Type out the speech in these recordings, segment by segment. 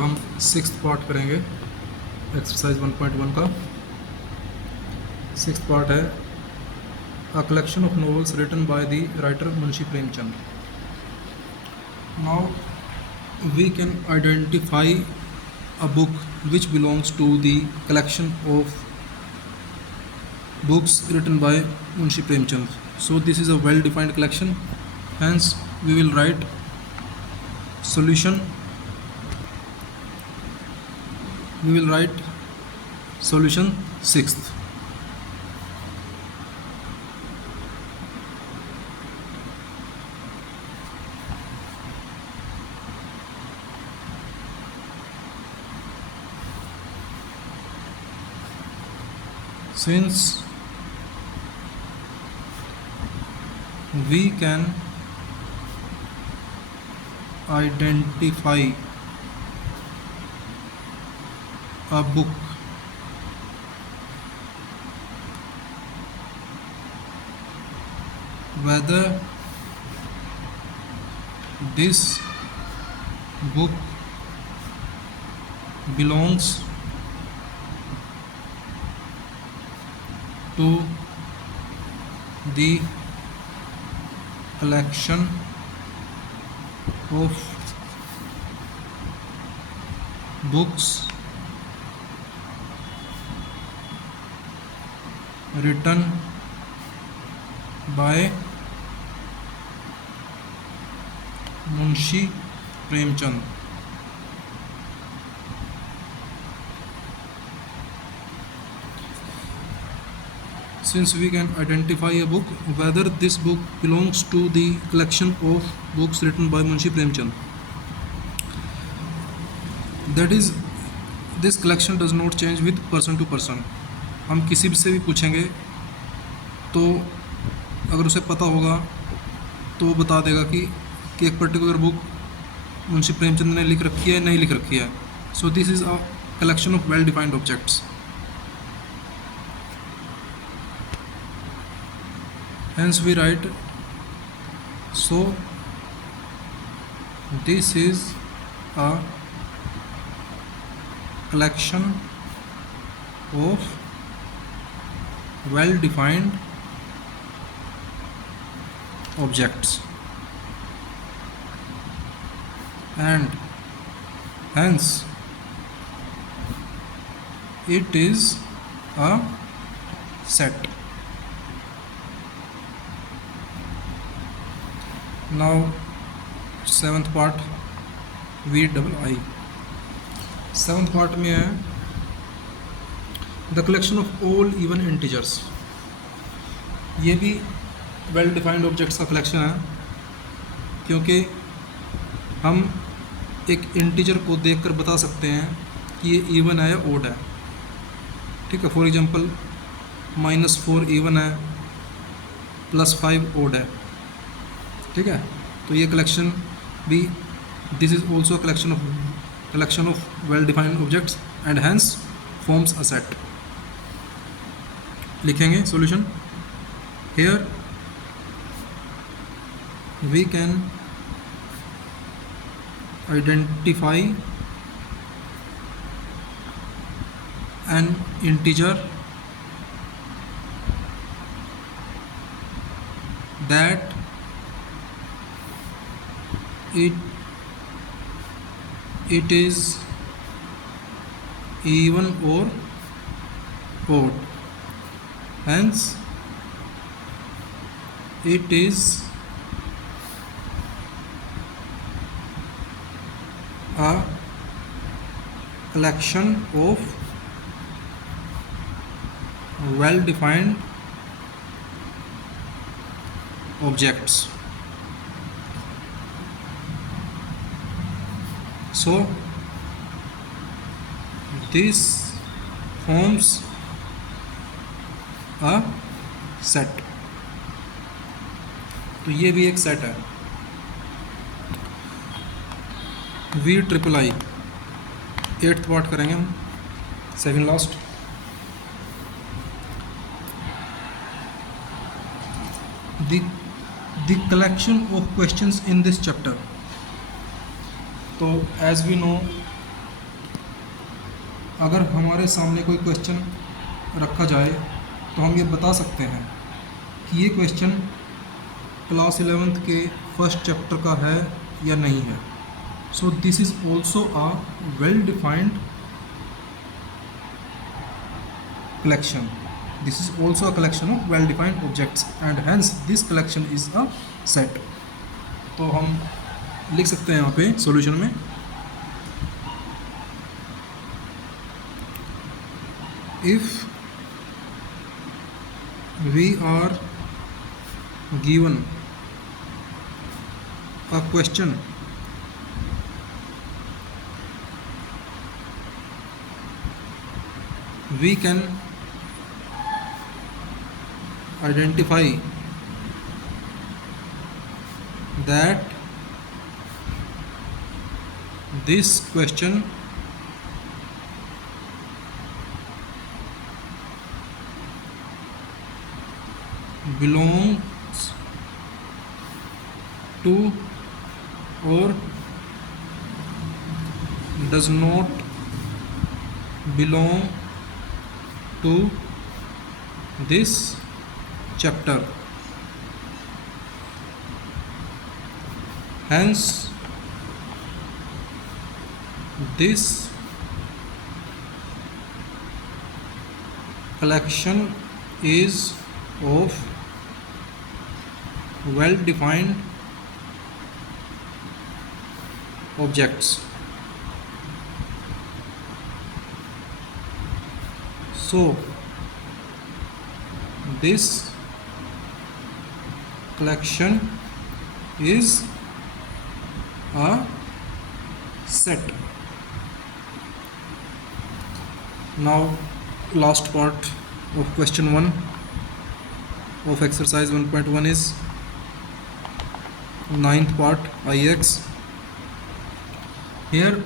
हम 6th part करेंगे exercise 1.1 का। 6th पार्ट है a collection of novels written by the writer Munshi Premchand. Now we can identify a book which belongs to the collection of books written by Munshi Premchand. So this is a well defined collection, hence we will write solution. We will write solution 6th. Since we can identify a book whether this book belongs to the collection of books written by Munshi Premchand. Since we can identify a book whether this book belongs to the collection of books written by Munshi Premchand, that is this collection does not change with person to person. हम किसी भी से भी पूछेंगे तो अगर उसे पता होगा तो वो बता देगा कि एक पर्टिकुलर बुक मुंशी प्रेमचंद ने लिख रखी है नहीं लिख रखी है. So this is a collection of well defined objects. Hence we write, so this is a collection of well defined objects and hence it is a set. Now 7th part VII. 7th part में है the collection of all even integers. ये भी well defined objects का collection है क्योंकि हम एक integer को देखकर बता सकते हैं कि ये इवन है या ओड है. ठीक है, फॉर एग्जांपल -4 इवन है, +5 ओड है. ठीक है, तो ये कलेक्शन भी this is also collection of well defined objects and hence forms a set. लिखेंगे solution. Here we can identify an integer that it is even or odd, hence it is a collection of well defined objects. So this forms a set. तो ये भी एक set है. VII 8th part करेंगे हम, second last. the collection of questions in this chapter. तो as we know अगर हमारे सामने कोई क्वेश्चन रखा जाए तो हम ये बता सकते हैं कि ये क्वेश्चन क्लास 11th के फर्स्ट चैप्टर का है या नहीं है. So this is also a well defined collection. This is also a collection of well defined objects and hence this collection is a set. तो हम लिख सकते हैं यहाँ पे सॉल्यूशन में if we are given a question we can identify that this question belongs to or does not belong to this chapter. Hence this collection is of well defined objects. So this collection is a set. Now last part of question 1 of exercise 1.1 is 9th part IX. Here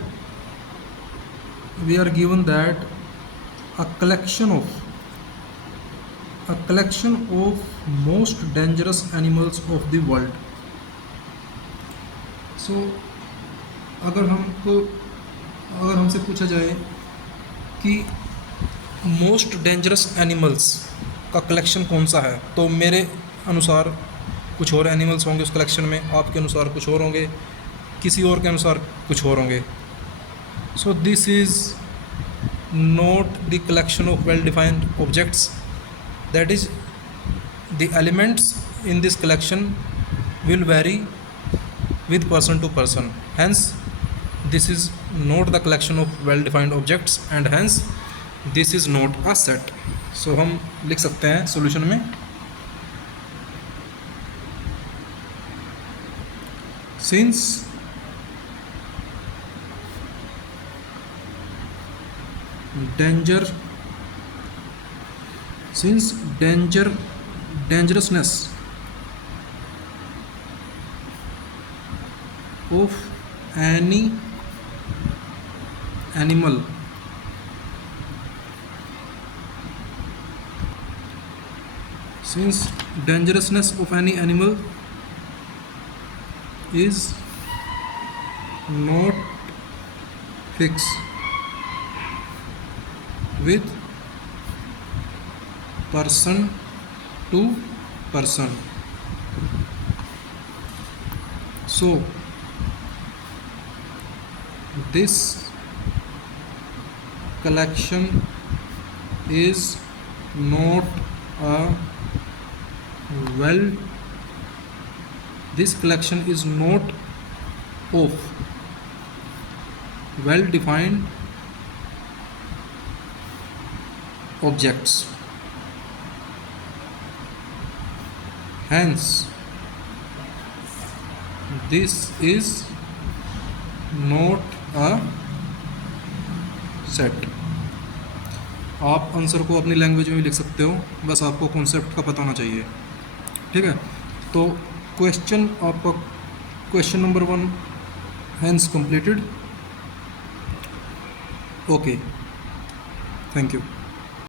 we are given that a collection of most dangerous animals of the world. So अगर हमसे पूछा जाए कि most dangerous animals का collection कौन सा है, तो मेरे अनुसार कुछ और एनिमल्स होंगे उस कलेक्शन में, आपके अनुसार कुछ और होंगे, किसी और के अनुसार कुछ और होंगे. So this is not the collection of well defined objects, that is the elements in this collection will vary with person to person, hence this is not the collection of well defined objects and hence this is not a set. So हम लिख सकते हैं solution में since dangerousness of any animal is not fixed with person to person, so this collection is not a this collection is not of well defined objects, hence this is not a set. आप answer को अपनी language में भी लिख सकते हो, बस आपको कॉन्सेप्ट का पता होना चाहिए. ठीक है, तो question number 1 hence completed. Okay, thank you.